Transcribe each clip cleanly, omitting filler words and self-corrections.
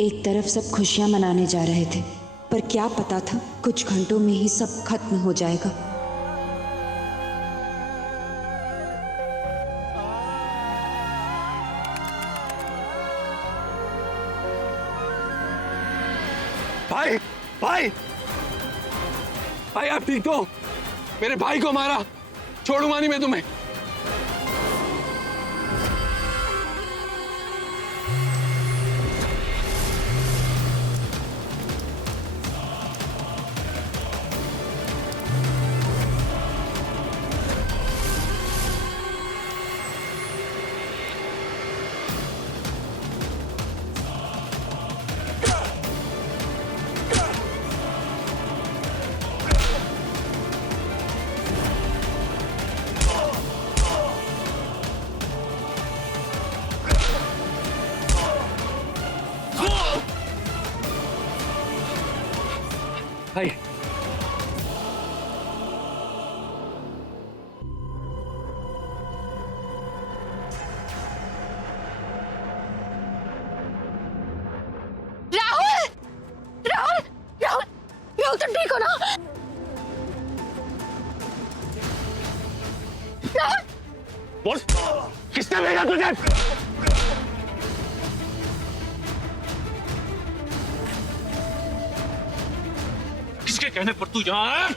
एक तरफ सब खुशियां मनाने जा रहे थे, पर क्या पता था कुछ घंटों में ही सब खत्म हो जाएगा। भाई भाई भाई, आप ठीक हो? मेरे भाई को मारा, छोड़ूंगा नहीं मैं तुम्हें। भाई राहुल राहुल राहुल राहुल, तुम ठीक हो ना? राहुल, बोल, किसने भेजा तुझे? किसके कहने पर तू यहाँ है?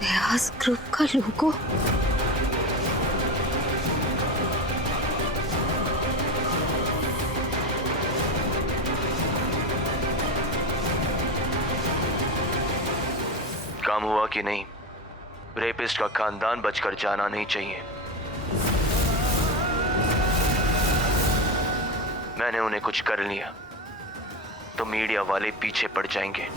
व्यास ग्रुप का लोगो। काम हुआ कि नहीं? रेपिस्ट का खानदान बचकर जाना नहीं चाहिए। मैंने उन्हें कुछ कर लिया तो मीडिया वाले पीछे पड़ जाएंगे।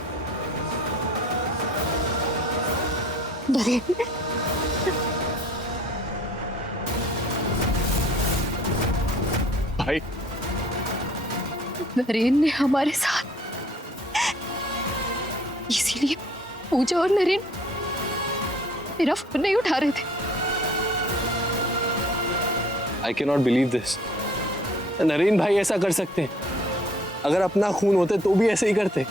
नरेन, भाई नरेन ने हमारे साथ, इसीलिए पूजा और नरेन मेरा फोन नहीं उठा रहे थे। I can not believe this. Naren भाई ऐसा कर सकते हैं? अगर अपना खून होते तो भी ऐसे ही करते।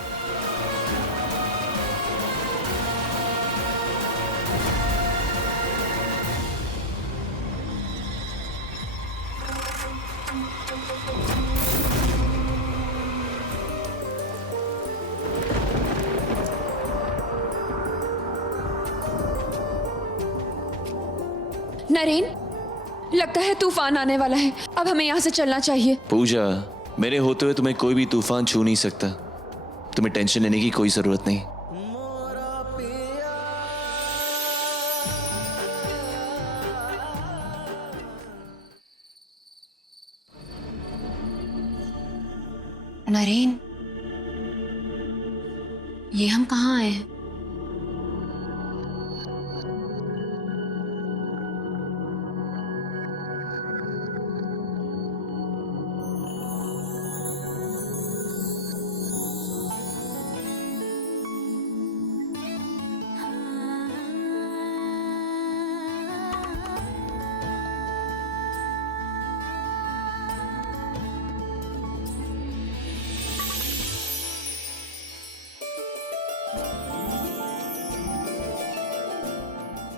नरेन, लगता है तूफान आने वाला है, अब हमें यहाँ से चलना चाहिए। पूजा, मेरे होते हुए तुम्हें कोई भी तूफान छू नहीं सकता। तुम्हें टेंशन लेने की कोई जरूरत नहीं। नरेन, ये हम कहाँ आए हैं?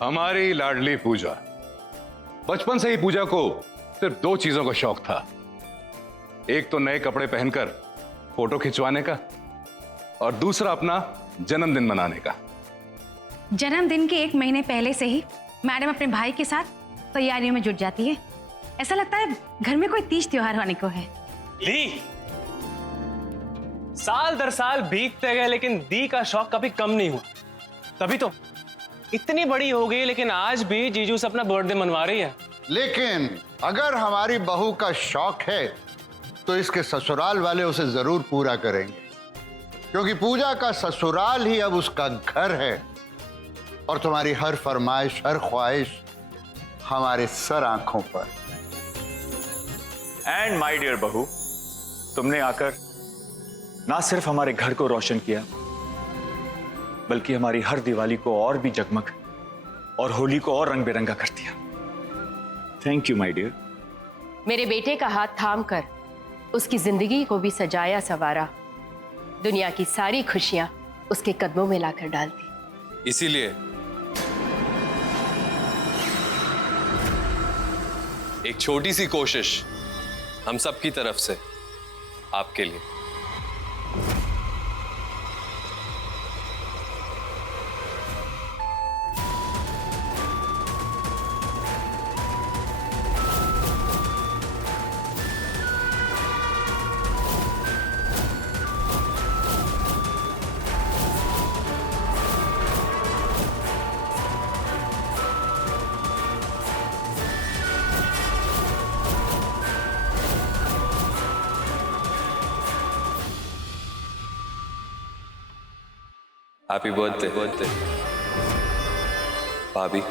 हमारी लाडली पूजा। बचपन से ही पूजा को सिर्फ दो चीजों का शौक था। एक तो नए कपड़े पहनकर फोटो खिंचवाने का, और दूसरा अपना जन्मदिन मनाने का। जन्मदिन के 1 महीने पहले से ही मैडम अपने भाई के साथ तैयारियों में जुट जाती है। ऐसा लगता है घर में कोई तीज त्योहार होने को है। ली, साल दर साल बीतते गए लेकिन दी का शौक कभी कम नहीं हुआ। तभी तो इतनी बड़ी हो गई लेकिन आज भी जीजू से अपना बर्थडे मनवा रही है। लेकिन अगर हमारी बहू का शौक है तो इसके ससुराल वाले उसे जरूर पूरा करेंगे, क्योंकि पूजा का ससुराल ही अब उसका घर है और तुम्हारी हर फरमाइश, हर ख्वाहिश हमारे सर आंखों पर। एंड माय डियर बहू, तुमने आकर ना सिर्फ हमारे घर को रोशन किया बल्कि हमारी हर दिवाली को और भी जगमग और होली को और रंग बिरंगा कर दिया। Thank you my dear. मेरे बेटे का हाथ थाम कर उसकी जिंदगी को भी सजाया संवारा, दुनिया की सारी खुशियां उसके कदमों में लाकर डाल दी। इसीलिए एक छोटी सी कोशिश हम सब की तरफ से आपके लिए। हैप्पी बर्थडे भाभी।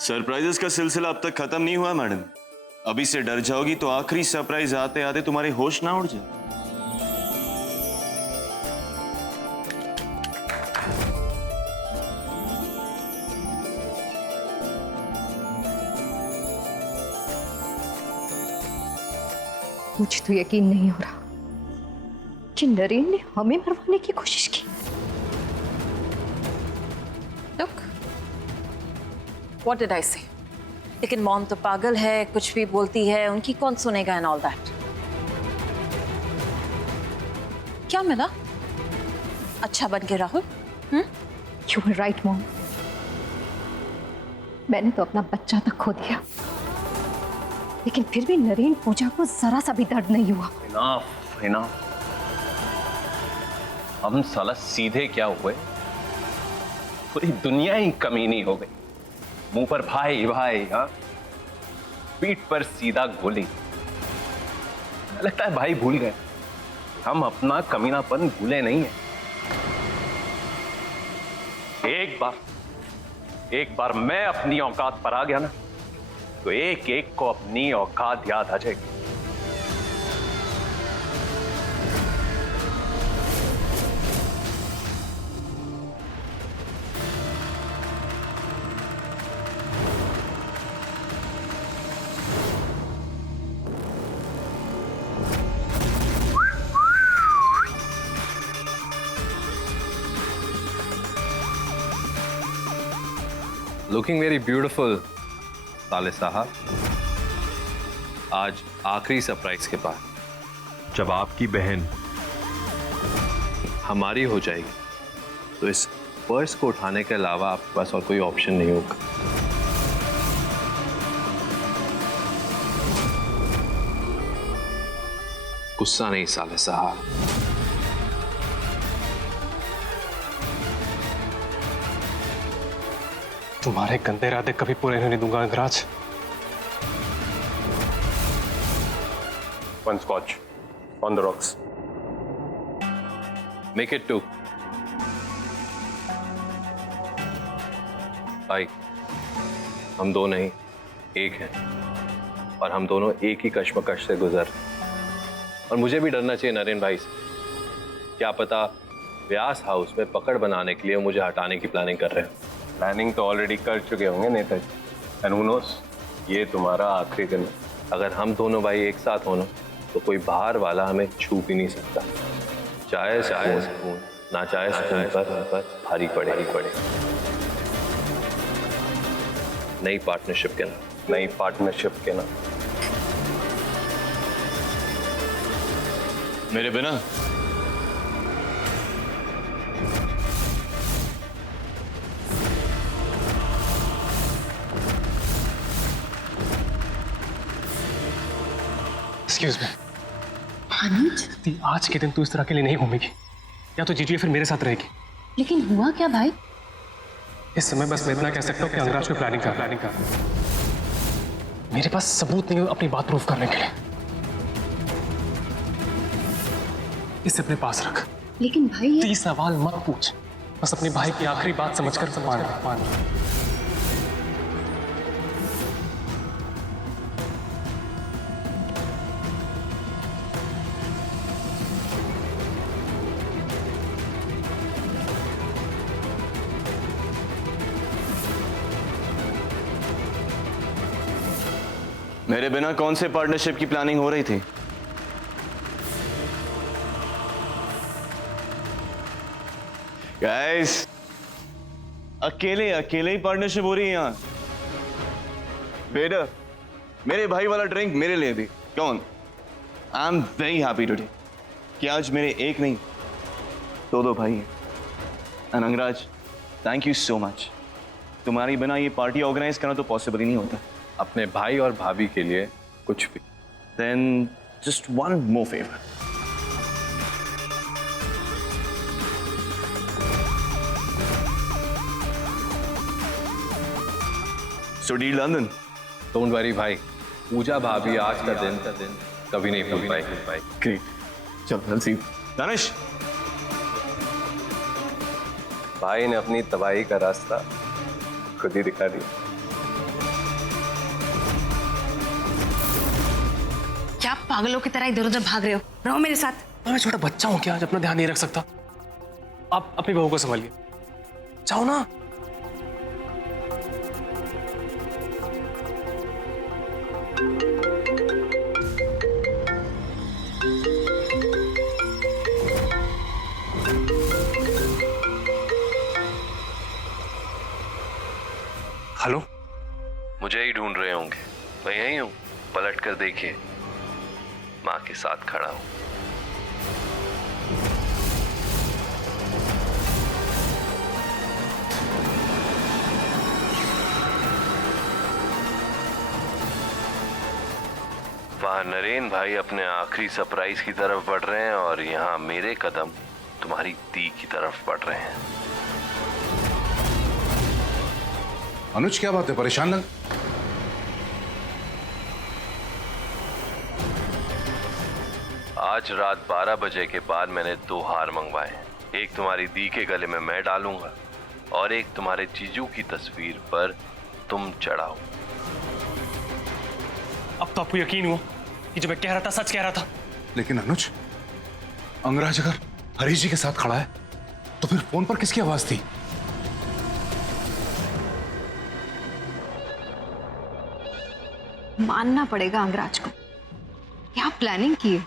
सरप्राइजेस का सिलसिला अब तक खत्म नहीं हुआ मैडम। अभी से डर जाओगी तो आखिरी सरप्राइज आते आते तुम्हारे होश ना उड़ जाए। मुझे तो यकीन नहीं हो रहा कि नरेन ने हमें मरवाने की कोशिश की। Look, what did I say? लेकिन मॉम तो पागल है, कुछ भी बोलती है, उनकी कौन सुनेगा एंड ऑल दैट। क्या मिला? अच्छा बन के Rahul? You were right, mom. मैंने तो अपना बच्चा तक खो दिया, लेकिन फिर भी नरेन पूजा को जरा सा भी दर्द नहीं हुआ। enough। हम साला सीधे क्या हुए, पूरी दुनिया ही कमीनी हो गई। मुंह पर भाई भाई, हाँ, पीठ पर सीधा गोली। लगता है भाई भूल गए, हम अपना कमीनापन भूले नहीं है। एक बार मैं अपनी औकात पर आ गया ना, तो एक एक को अपनी औकात याद आ जाएगी। लुकिंग वेरी ब्यूटिफुल साले साहब। आज आखिरी सरप्राइज के बाद जब आपकी बहन हमारी हो जाएगी तो इस पर्स को उठाने के अलावा आपके पास और कोई ऑप्शन नहीं होगा। गुस्सा नहीं साले साहब। तुम्हारे गंदे इरादे कभी पूरे नहीं दूंगा इंद्राज। One scotch on the rocks. Make it 2. भाई, हम दो नहीं, एक हैं, और हम दोनों एक ही कश्मकश से गुजर। और मुझे भी डरना चाहिए नरेन भाई से। क्या पता व्यास हाउस में पकड़ बनाने के लिए मुझे हटाने की प्लानिंग कर रहे हैं। प्लानिंग तो ऑलरेडी कर चुके होंगे नेताजी। एंड हू नोस, ये तुम्हारा आखिरी दिन है। अगर हम दोनों भाई एक साथ हो ना तो कोई बाहर वाला हमें छू भी नहीं सकता, चाहे सुकून ना चाहे सुकून पर भारी पड़े। नई पार्टनरशिप के नाम मेरे बिना एक्सक्यूज मी अनुज, आज के दिन तू इस तरह के लिए नहीं घूमेगी, या तो जीजू या फिर मेरे साथ रहेगी। लेकिन हुआ क्या भाई? इस समय बस मैं इतना कह सकता हूँ कि अंगराज को प्लानिंग कर। मेरे पास सबूत नहीं है अपनी बात प्रूफ करने के लिए। इसे अपने पास रख। लेकिन भाई ये सवाल मत पूछ, बस अपने भाई की आखिरी बात समझकर मान। मेरे बिना कौन से पार्टनरशिप की प्लानिंग हो रही थी? गाइस, अकेले ही पार्टनरशिप हो रही है यहाँ। बेटा, मेरे भाई वाला ड्रिंक मेरे लिए भी। कौन? I am very happy today कि आज मेरे एक नहीं दो भाई हैं। And Angraj, thank you so much. तुम्हारी बिना ये पार्टी ऑर्गेनाइज करना तो पॉसिबल ही नहीं होता। अपने भाई और भाभी के लिए कुछ भी। Then just one more favor. So deal London. Don't worry भाई, पूजा भाभी आज का दिन कभी नहीं भूल पाई। Great. चलो let's see. दानिश, भाई ने अपनी तबाही का रास्ता खुद ही दिखा दिया। क्या पागलों की तरह इधर उधर भाग रहे हो? रहो मेरे साथ। मैं छोटा बच्चा हूँ क्या, आज अपना ध्यान नहीं रख सकता? आप अपनी बहू को संभालिए, जाओ ना। हेलो, मुझे ही ढूंढ रहे होंगे, मैं यहीं हूँ, पलट कर देखिए, माँ के साथ खड़ा हूँ। वहां नरेन भाई अपने आखिरी सरप्राइज की तरफ बढ़ रहे हैं और यहाँ मेरे कदम तुम्हारी दी की तरफ बढ़ रहे हैं। अनुज, क्या बात है, परेशान लग? आज रात 12 बजे के बाद मैंने 2 हार मंगवाए। एक तुम्हारी दी के गले में मैं डालूंगा और एक तुम्हारे जीजू की तस्वीर पर तुम चढ़ाओ। अब तो आपको यकीन हुआ कि जो मैं कह रहा था सच कह रहा था। लेकिन अनुज, अंगराज अगर हरीश जी के साथ खड़ा है तो फिर फोन पर किसकी आवाज थी? मानना पड़ेगा अंगराज को, क्या प्लानिंग की है।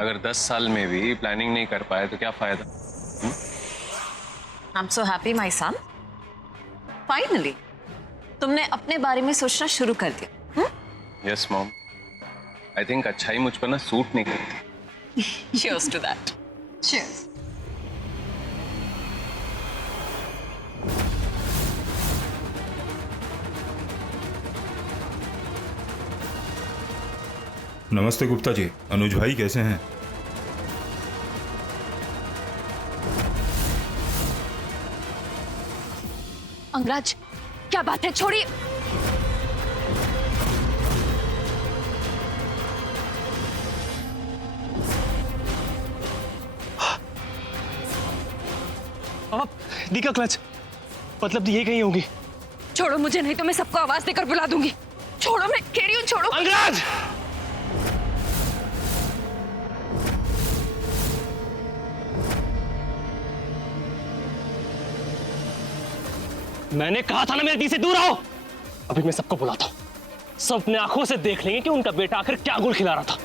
अगर 10 साल में भी प्लानिंग नहीं कर पाए तो क्या फायदा? I am so happy my son, finally तुमने अपने बारे में सोचना शुरू कर दिया। यस मॉम, आई थिंक अच्छाई मुझ पर ना सूट नहीं करती। Cheers to that. Cheers. नमस्ते गुप्ता जी, अनुज भाई कैसे हैं? अंगराज, क्या बात है, छोड़िए। आप दी का क्लच, मतलब ये कहीं होगी। छोड़ो मुझे, नहीं तो मैं सबको आवाज देकर बुला दूंगी। छोड़ो, मैं कह रही हूँ छोड़ो। अंगराज! मैंने कहा था ना मेरे दी से दूर आओ। अभी मैं सबको बुलाता हूं, सब अपने आंखों से देख लेंगे कि उनका बेटा आखिर क्या गुल खिला रहा था।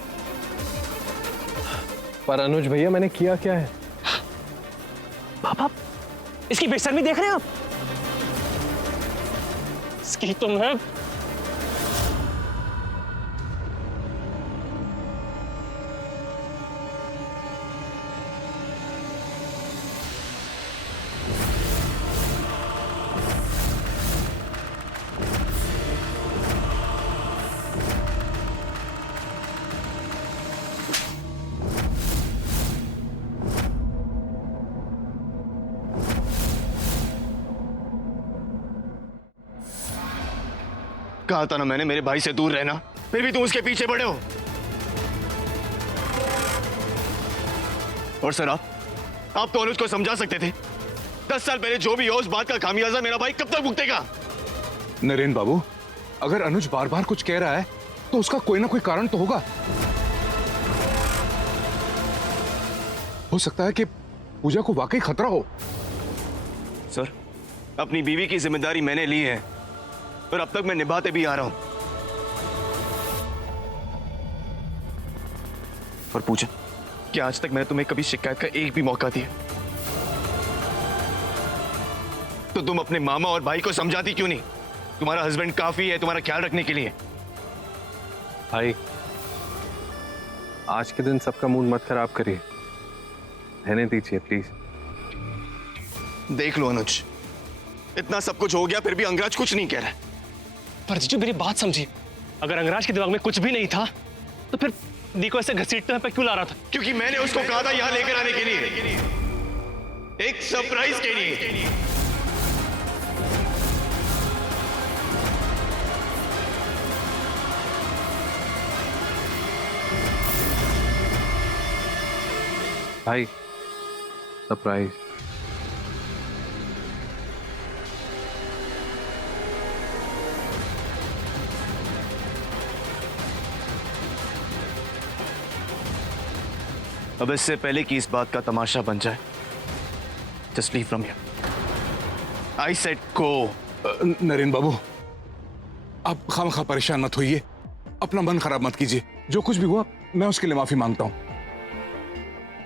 पर अनुज भैया मैंने किया क्या है? पापा इसकी बेशर्मी देख रहे हैं आप? इसकी तुम्हें कहा था ना मैंने मेरे भाई से दूर रहना, फिर भी तुम उसके पीछे पड़े हो। और सर आप तो अनुज को समझा सकते थे। 10 साल पहले जो भी हो, उस बात का खामियाजा मेरा भाई कब तक भुगतेगा? नरेन बाबू, अगर अनुज बार बार कुछ कह रहा है तो उसका कोई ना कोई कारण तो होगा। हो सकता है कि पूजा को वाकई खतरा हो। सर, अपनी बीवी की जिम्मेदारी मैंने ली है और अब तक मैं निभाते भी आ रहा हूं। और पूजा, क्या आज तक मैंने तुम्हें कभी शिकायत का एक भी मौका दिया? तो तुम अपने मामा और भाई को समझाती क्यों नहीं? तुम्हारा हस्बैंड काफी है तुम्हारा ख्याल रखने के लिए। भाई, आज के दिन सबका मूड मत खराब करिए, रहने दीजिए प्लीज। देख लो अनुज, इतना सब कुछ हो गया फिर भी अंगराज कुछ नहीं कह रहा है। पर जीजू मेरी बात समझिए, अगर अंगराज के दिमाग में कुछ भी नहीं था तो फिर दी को ऐसे घसीटते पे क्यों ला रहा था? क्योंकि मैंने उसको कहा था यहां लेकर आने के लिए, एक सरप्राइज के लिए। भाई, सरप्राइज। अब इससे पहले कि इस बात का तमाशा बन जाए, just leave from here. I said go. Naren babu, आप खामखा परेशान मत होइए, अपना मन खराब मत कीजिए। जो कुछ भी हुआ मैं उसके लिए माफी मांगता हूं।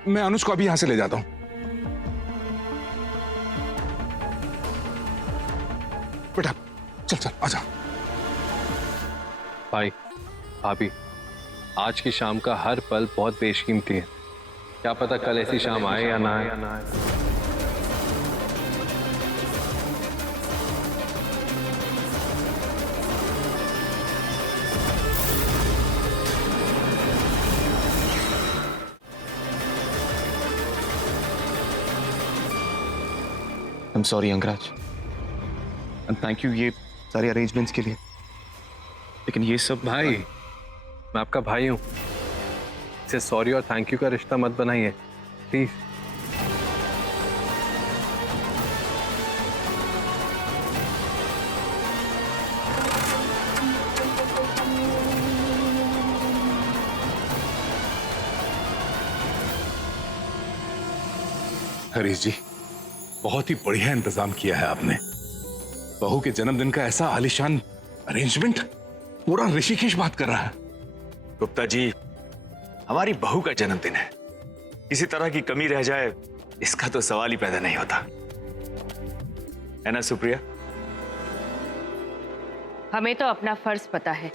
मैं अनुज को अभी यहां से ले जाता हूं। बेटा चल चल आजा। भाई, भाभी, आज की शाम का हर पल बहुत बेशकीमती है। क्या पता कल ऐसी शाम आए या ना आए। I'm sorry Angraj, and thank you ये सारे अरेंजमेंट्स के लिए। लेकिन ये सब भाई, मैं आपका भाई हूं, इसे सॉरी और थैंक यू का रिश्ता मत बनाइए प्लीज। हरीश जी, बहुत ही बढ़िया इंतजाम किया है आपने। बहू के जन्मदिन का ऐसा आलीशान अरेंजमेंट, पूरा ऋषिकेश बात कर रहा है। गुप्ता जी, हमारी बहू का जन्मदिन है, किसी तरह की कमी रह जाए इसका तो सवाल ही पैदा नहीं होता, है ना सुप्रिया? हमें तो अपना फर्ज पता है,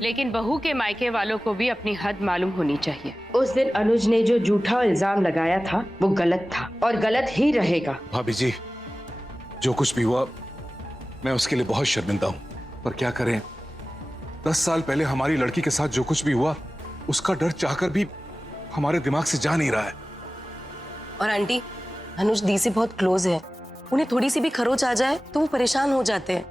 लेकिन बहू के मायके वालों को भी अपनी हद मालूम होनी चाहिए। उस दिन अनुज ने जो झूठा इल्जाम लगाया था वो गलत था और गलत ही रहेगा। भाभी जी, जो कुछ भी हुआ मैं उसके लिए बहुत शर्मिंदा हूं, पर क्या करें, 10 साल पहले हमारी लड़की के साथ जो कुछ भी हुआ उसका डर चाहकर भी हमारे दिमाग से जा नहीं रहा है। और आंटी, अनुज दी से बहुत क्लोज है, उन्हें थोड़ी सी भी खरोच आ जाए तो वो परेशान हो जाते हैं,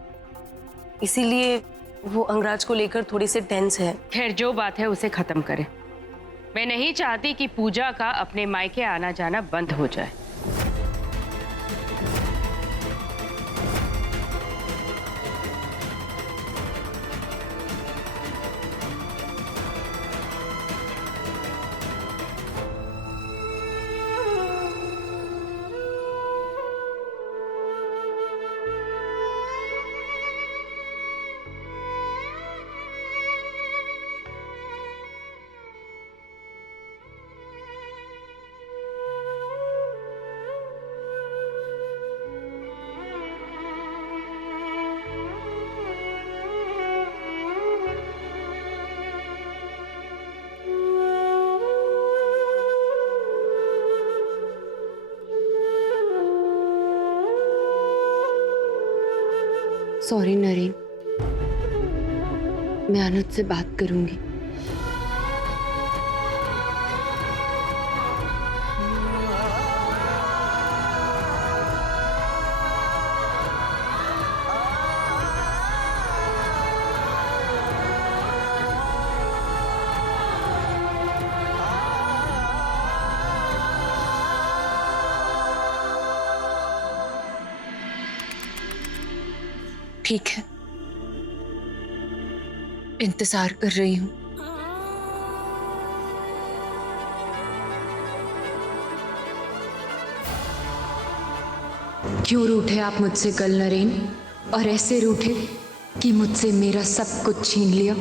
इसीलिए वो अंगराज को लेकर थोड़ी सी टेंस है। खैर, जो बात है उसे खत्म करें। मैं नहीं चाहती कि पूजा का अपने मायके आना जाना बंद हो जाए। सॉरी नरेन, मैं अनुज से बात करूंगी। ठीक है, इंतजार कर रही हूं। क्यों रूठे आप मुझसे कल नरेन, और ऐसे रूठे कि मुझसे मेरा सब कुछ छीन लिया।